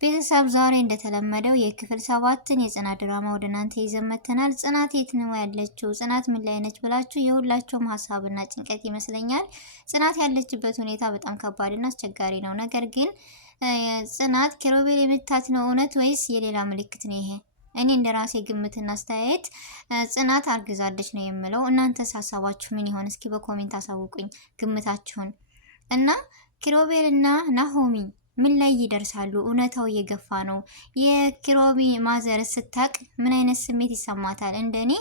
ቤተሰብ ዛሬ እንደተለመደው የክፍል 7ን የጽናት ድራማ ወደ እናንተ ይዘን መጥተናል። ጽናት የት ነው ያለችው? ጽናት ምን ላይ ነች ብላችሁ የሁላችሁም ሀሳብና ጭንቀት ይመስለኛል። ጽናት ያለችበት ሁኔታ በጣም ከባድና አስቸጋሪ ነው። ነገር ግን ጽናት ኪሩቤል የመታት ነው እውነት ወይስ የሌላ ምልክት ነው? ይሄ እኔ እንደራሴ ግምትና አስተያየት ጽናት አርግዛለች ነው የምለው። እናንተስ ሀሳባችሁ ምን ይሆን? እስኪ በኮሜንት አሳውቁኝ ግምታችሁን። እና ኪሩቤልና ናሆሚ ምን ላይ ይደርሳሉ? እውነታው እየገፋ ነው። የኪሩቤ ማዘር ስታቅ ምን አይነት ስሜት ይሰማታል? እንደኔ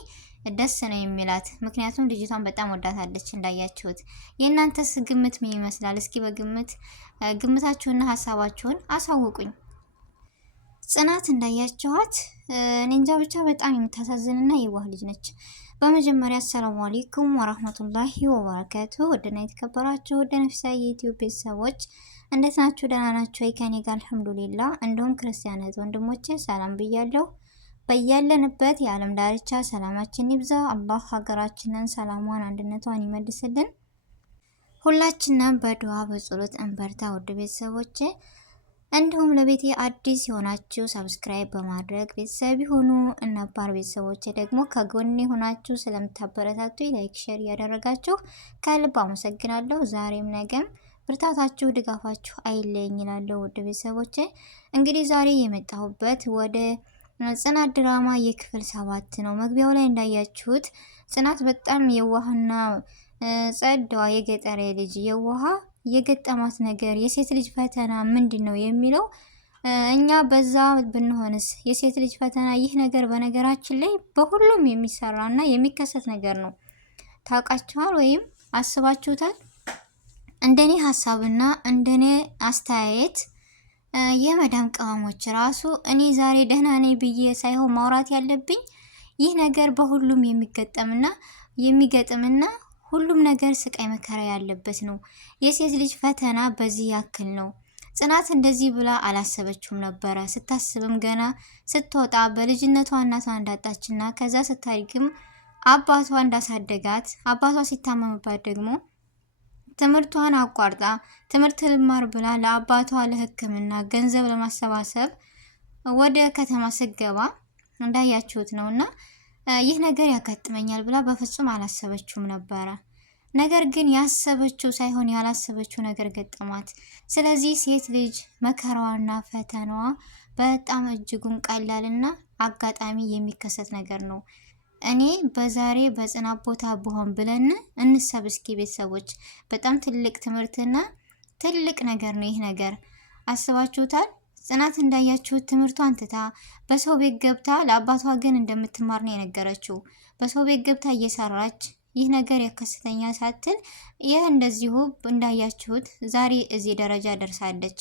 ደስ ነው የሚላት፣ ምክንያቱም ልጅቷን በጣም ወዳታለች እንዳያችሁት። የእናንተስ ግምት ምን ይመስላል? እስኪ ግምታችሁና ሀሳባችሁን አሳውቁኝ። ጽናት እንዳያችኋት እኔ እንጃ ብቻ በጣም የምታሳዝንና የዋህ ልጅ ነች። በመጀመሪያ አሰላሙ አለይኩም ወራህመቱላሂ ወበረካቱ። ወደና የተከበራችሁ ወደ ነፍሳዬ የዩቲዩብ ቤተሰቦች እንዴት ናችሁ? ደህና ናችሁ? ከኔ ጋር አልሐምዱሊላህ። እንዲሁም ክርስቲያን ወንድሞቼ ሰላም ብያለሁ። በያለንበት የዓለም ዳርቻ ሰላማችን ይብዛ። አላህ ሀገራችንን ሰላሟን አንድነቷን ይመልስልን። ሁላችንም በዱዓ በጸሎት እንበርታ ውድ ቤተሰቦቼ። እንዲሁም ለቤቴ አዲስ የሆናችሁ ሰብስክራይብ በማድረግ ቤተሰብ ሆኑ። ነባር ቤተሰቦቼ ደግሞ ከጎኔ ሆናችሁ ስለምታበረታቱ ላይክ ሼር ያደረጋችሁ ከልብ አመሰግናለሁ። ዛሬም ነገም ብርታታችሁ ድጋፋችሁ አይለኝ ይላል። ውድ ቤተሰቦቼ እንግዲህ ዛሬ የመጣሁበት ወደ ጽናት ድራማ የክፍል 7 ነው። መግቢያው ላይ እንዳያችሁት ጽናት በጣም የዋህና ጸዳዋ የገጠር ልጅ የዋህ የገጠማት ነገር የሴት ልጅ ፈተና ምንድነው የሚለው እኛ በዛ ብንሆንስ የሴት ልጅ ፈተና ይህ ነገር በነገራችን ላይ በሁሉም የሚሰራና የሚከሰት ነገር ነው። ታውቃችኋል ወይም አስባችሁታል? እንደኔ ሐሳብና እንደኔ አስተያየት የመዳም ቅመሞች ራሱ እኔ ዛሬ ደህና ነኝ ብዬ ሳይሆን ማውራት ያለብኝ ይህ ነገር በሁሉም የሚገጥምና ሁሉም ነገር ስቃይ መከራ ያለበት ነው። የሴት ልጅ ፈተና በዚህ ያክል ነው። ጽናት እንደዚህ ብላ አላሰበችውም ነበረ። ስታስብም ገና ስትወጣ በልጅነቷ እናቷ እንዳጣችና ከዛ ስታድግም አባቷ እንዳሳደጋት አባቷ ሲታመምባት ደግሞ ትምህርቷን አቋርጣ ትምህርት ልማር ብላ ለአባቷ ለሕክምና ገንዘብ ለማሰባሰብ ወደ ከተማ ስገባ እንዳያችሁት ነውና ይህ ነገር ያጋጥመኛል ብላ በፍጹም አላሰበችውም ነበረ። ነገር ግን ያሰበችው ሳይሆን ያላሰበችው ነገር ገጠማት። ስለዚህ ሴት ልጅ መከራዋና ፈተናዋ በጣም እጅጉን ቀላልና አጋጣሚ የሚከሰት ነገር ነው። እኔ በዛሬ በጽናት ቦታ ብሆን ብለን እንሰብ እስኪ ቤተሰቦች። በጣም ትልቅ ትምህርትና ትልቅ ነገር ነው ይህ ነገር። አስባችሁታል? ጽናት እንዳያችሁት ትምህርቷን ትታ በሰው ቤት ገብታ ለአባቷ ግን እንደምትማር ነው የነገረችው። በሰው ቤት ገብታ እየሰራች ይህ ነገር ያከስተኛ ሳትል ይህ እንደዚሁ እንዳያችሁት ዛሬ እዚህ ደረጃ ደርሳለች።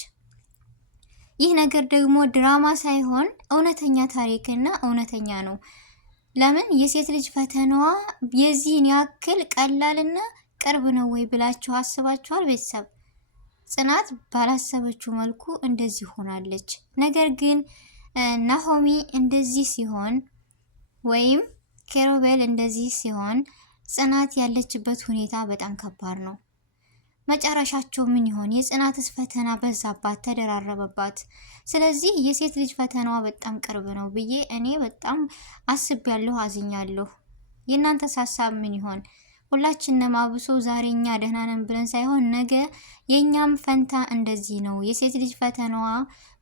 ይህ ነገር ደግሞ ድራማ ሳይሆን እውነተኛ ታሪክና እውነተኛ ነው። ለምን የሴት ልጅ ፈተናዋ የዚህን ያክል ቀላልና ቅርብ ነው ወይ ብላችሁ አስባችኋል ቤተሰብ? ጽናት ባላሰበችው መልኩ እንደዚህ ሆናለች። ነገር ግን ናሆሚ እንደዚህ ሲሆን ወይም ኪሩቤል እንደዚህ ሲሆን ጽናት ያለችበት ሁኔታ በጣም ከባድ ነው። መጨረሻቸው ምን ይሆን? የጽናትስ ፈተና በዛባት፣ ተደራረበባት። ስለዚህ የሴት ልጅ ፈተናዋ በጣም ቅርብ ነው ብዬ እኔ በጣም አስቤያለሁ፣ አዝኛለሁ። የእናንተስ ሀሳብ ምን ይሆን? ሁላችንም አብሶ ዛሬ እኛ ደህና ነን ብለን ሳይሆን ነገ የኛም ፈንታ እንደዚህ ነው። የሴት ልጅ ፈተናዋ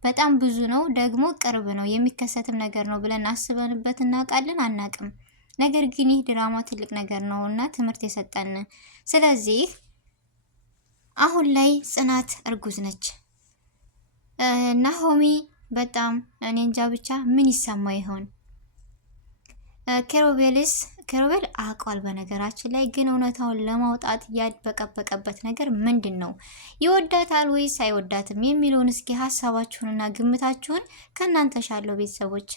በጣም ብዙ ነው፣ ደግሞ ቅርብ ነው፣ የሚከሰትም ነገር ነው ብለን አስበንበት እናውቃለን አናቅም። ነገር ግን ይህ ድራማ ትልቅ ነገር ነውና ትምህርት የሰጠን። ስለዚህ አሁን ላይ ጽናት እርጉዝ ነች። ናሆሚ በጣም እኔ እንጃ ብቻ ምን ይሰማ ይሆን? ኪሩቤል አቋል በነገራችን ላይ ግን እውነታውን ለማውጣት ያድበቀበቀበት ነገር ምንድን ነው? ይወዳታል ወይስ አይወዳትም የሚለውን እስኪ ሀሳባችሁንና ግምታችሁን ከእናንተ ሻለው ቤተሰቦች።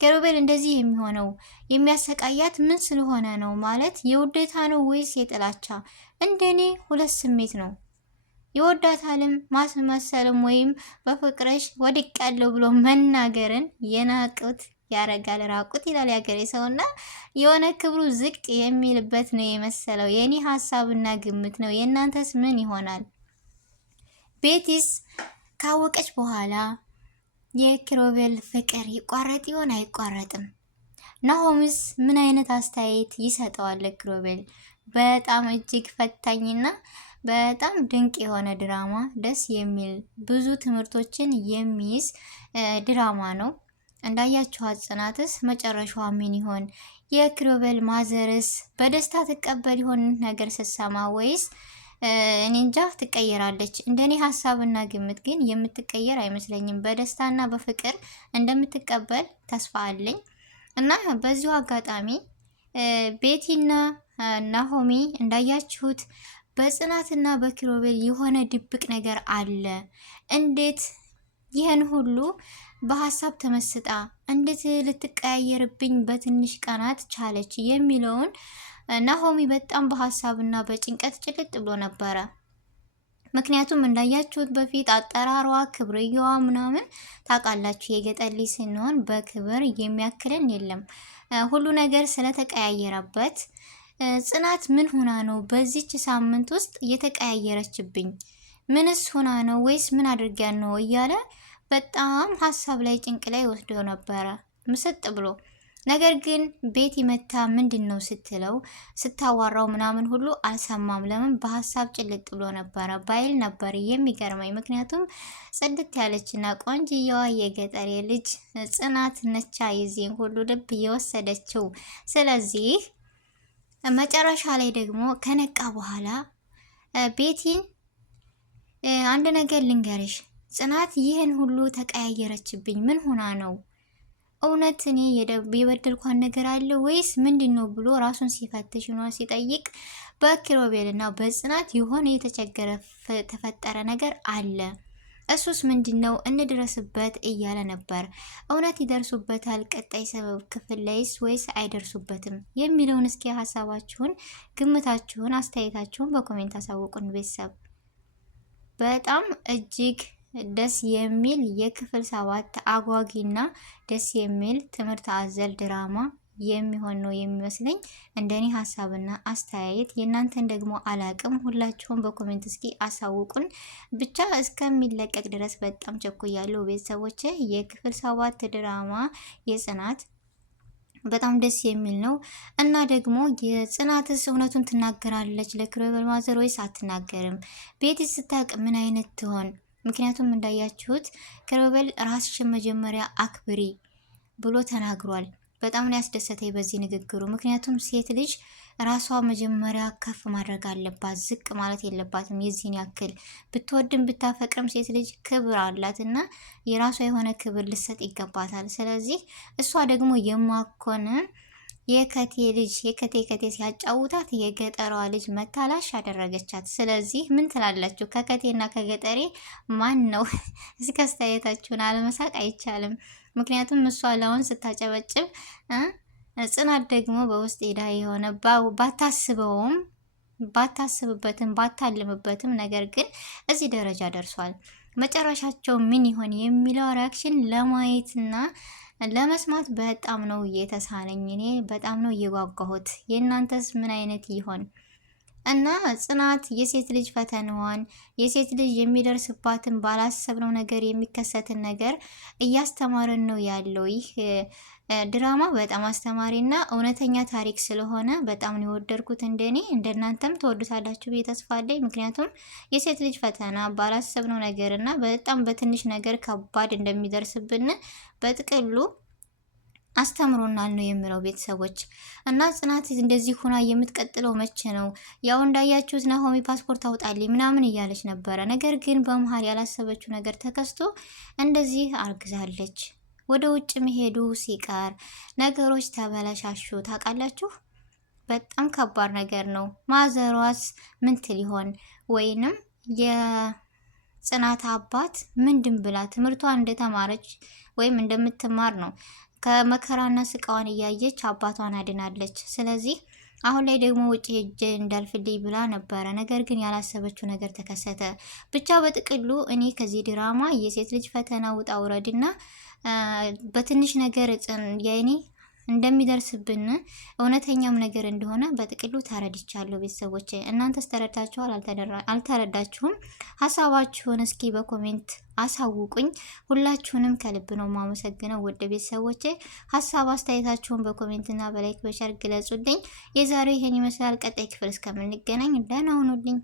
ኪሩቤል እንደዚህ የሚሆነው የሚያሰቃያት ምን ስለሆነ ነው? ማለት የውዴታ ነው ወይስ የጥላቻ? እንደኔ ሁለት ስሜት ነው። ይወዳታልም ማስመሰልም ወይም በፍቅርሽ ወድቄያለሁ ብሎ መናገርን የናቁት ያረጋል ራቁት ይላል ያገሬ ሰውና የሆነ ክብሩ ዝቅ የሚልበት ነው የመሰለው። የኔ ሀሳብና ግምት ነው። የእናንተስ ምን ይሆናል? ቤቲስ ካወቀች በኋላ የኪሩቤል ፍቅር ይቋረጥ ይሆን አይቋረጥም? ናሆምስ ምን አይነት አስተያየት ይሰጠዋል ለኪሩቤል? በጣም እጅግ ፈታኝና በጣም ድንቅ የሆነ ድራማ፣ ደስ የሚል ብዙ ትምህርቶችን የሚይዝ ድራማ ነው። እንዳያችኋት ጽናትስ መጨረሻዋ ምን ይሆን? የኪሩቤል ማዘርስ በደስታ ትቀበል ይሆን ነገር ስትሰማ ወይስ እኔ እንጃ ትቀየራለች? እንደኔ ሀሳብና ግምት ግን የምትቀየር አይመስለኝም። በደስታና በፍቅር እንደምትቀበል ተስፋ አለኝ። እና በዚሁ አጋጣሚ ቤቲና ናሆሚ እንዳያችሁት በጽናትና በኪሩቤል የሆነ ድብቅ ነገር አለ። እንዴት ይህን ሁሉ በሀሳብ ተመስጣ እንዴት ልትቀያየርብኝ በትንሽ ቀናት ቻለች የሚለውን ናሆሚ በጣም በሀሳብና በጭንቀት ጭልጥ ብሎ ነበረ። ምክንያቱም እንዳያችሁት በፊት አጠራሯ ክብርየዋ ምናምን ታውቃላችሁ፣ የገጠር ልጅ ስንሆን በክብር የሚያክለን የለም። ሁሉ ነገር ስለተቀያየረበት ጽናት ምን ሆና ነው በዚች ሳምንት ውስጥ እየተቀያየረችብኝ? ምንስ ሆና ነው ወይስ ምን አድርጊያ ነው እያለ በጣም ሀሳብ ላይ ጭንቅ ላይ ወስዶ ነበረ ምስጥ ብሎ። ነገር ግን ቤቲ መታ ምንድን ነው ስትለው ስታዋራው ምናምን ሁሉ አልሰማም። ለምን በሀሳብ ጭልጥ ብሎ ነበረ ባይል ነበር የሚገርመኝ። ምክንያቱም ጽድት ያለችና ቆንጅየዋ የገጠሬ ልጅ ጽናት ነቻ የዚህን ሁሉ ልብ እየወሰደችው። ስለዚህ መጨረሻ ላይ ደግሞ ከነቃ በኋላ ቤቲን አንድ ነገር ልንገርሽ ጽናት ይህን ሁሉ ተቀያየረችብኝ፣ ምን ሆና ነው? እውነት እኔ የበደልኳን ነገር አለ ወይስ ምንድን ነው ብሎ ራሱን ሲፈትሽ ነው ሲጠይቅ፣ በኪሩቤልና በጽናት የሆነ የተቸገረ ተፈጠረ ነገር አለ። እሱስ ምንድን ነው? እንድረስበት እያለ ነበር። እውነት ይደርሱበታል ቀጣይ ሰበብ ክፍል ላይስ ወይስ አይደርሱበትም የሚለውን እስኪ ሀሳባችሁን፣ ግምታችሁን፣ አስተያየታችሁን በኮሜንት አሳውቁን። ቤተሰብ በጣም እጅግ ደስ የሚል የክፍል 7 አጓጊና ደስ የሚል ትምህርት አዘል ድራማ የሚሆን ነው የሚመስለኝ፣ እንደኔ ሀሳብና አስተያየት። የእናንተን ደግሞ አላቅም። ሁላችሁም በኮሜንት እስኪ አሳውቁን። ብቻ እስከሚለቀቅ ድረስ በጣም ቸኩያለሁ ቤተሰቦች። የክፍል 7 ድራማ የጽናት በጣም ደስ የሚል ነው እና ደግሞ የጽናትስ እውነቱን ትናገራለች ለኪሩቤል ማዘር ወይስ አትናገርም? ቤቲ ስታቅ ምን አይነት ትሆን? ምክንያቱም እንዳያችሁት ኪሩቤል ራስሽን መጀመሪያ አክብሪ ብሎ ተናግሯል። በጣም ነው ያስደሰተኝ በዚህ ንግግሩ። ምክንያቱም ሴት ልጅ ራሷ መጀመሪያ ከፍ ማድረግ አለባት፣ ዝቅ ማለት የለባትም። የዚህን ያክል ብትወድም ብታፈቅርም ሴት ልጅ ክብር አላት እና የራሷ የሆነ ክብር ልሰጥ ይገባታል። ስለዚህ እሷ ደግሞ የማኮን የከቴ ልጅ የከቴ ሲያጫውታት የገጠሯ ልጅ መታላሽ አደረገቻት። ስለዚህ ምን ትላላችሁ? ከከቴና ከገጠሬ ማን ነው? እስከ አስተያየታችሁን አለመሳቅ አይቻልም። ምክንያቱም እሷ ለውን ስታጨበጭብ ጽናት ደግሞ በውስጥ ሄዳ የሆነ ባታስበውም ባታስብበትም ባታልምበትም ነገር ግን እዚህ ደረጃ ደርሷል። መጨረሻቸው ምን ይሆን የሚለው ሪያክሽን ለማየትና ለመስማት በጣም ነው እየተሳነኝ። እኔ በጣም ነው እየጓጓሁት። የእናንተስ ምን አይነት ይሆን? እና ጽናት የሴት ልጅ ፈተናዋን የሴት ልጅ የሚደርስባትን ባላሰብነው ነገር የሚከሰትን ነገር እያስተማረን ነው ያለው። ይህ ድራማ በጣም አስተማሪና እውነተኛ ታሪክ ስለሆነ በጣም ነው የወደድኩት። እንደኔ እንደናንተም ተወዱታላችሁ ብዬ ተስፋ አለኝ። ምክንያቱም የሴት ልጅ ፈተና ባላሰብነው ነገርና በጣም በትንሽ ነገር ከባድ እንደሚደርስብን በጥቅሉ አስተምሮናል ነው የምለው ቤተሰቦች። እና ጽናት እንደዚህ ሆና የምትቀጥለው መቼ ነው? ያው እንዳያችሁት ናሆሚ ፓስፖርት አውጣልኝ ምናምን እያለች ነበረ። ነገር ግን በመሀል ያላሰበችው ነገር ተከስቶ እንደዚህ አርግዛለች። ወደ ውጭ መሄዱ ሲቀር ነገሮች ተበላሻሹ። ታውቃላችሁ፣ በጣም ከባድ ነገር ነው። ማዘሯስ ምን ትል ይሆን? ወይንም የጽናት አባት ምንድን ብላ ትምህርቷን እንደተማረች ወይም እንደምትማር ነው ከመከራና ስቃዋን እያየች አባቷን አድናለች። ስለዚህ አሁን ላይ ደግሞ ውጭ ሄጄ እንዳልፍልኝ ብላ ነበረ። ነገር ግን ያላሰበችው ነገር ተከሰተ። ብቻ በጥቅሉ እኔ ከዚህ ድራማ የሴት ልጅ ፈተና ውጣ ውረድና በትንሽ ነገር የኔ እንደሚደርስብን እውነተኛም ነገር እንደሆነ በጥቅሉ ተረድቻለሁ። ቤተሰቦቼ እናንተስ ተረዳችኋል? አልተረዳችሁም? ሀሳባችሁን እስኪ በኮሜንት አሳውቁኝ። ሁላችሁንም ከልብ ነው ማመሰግነው። ውድ ቤተሰቦቼ ሀሳብ አስተያየታችሁን በኮሜንትና በላይክ በሸር ግለጹልኝ። የዛሬው ይሄን ይመስላል። ቀጣይ ክፍል እስከምንገናኝ ደህና ሁኑልኝ።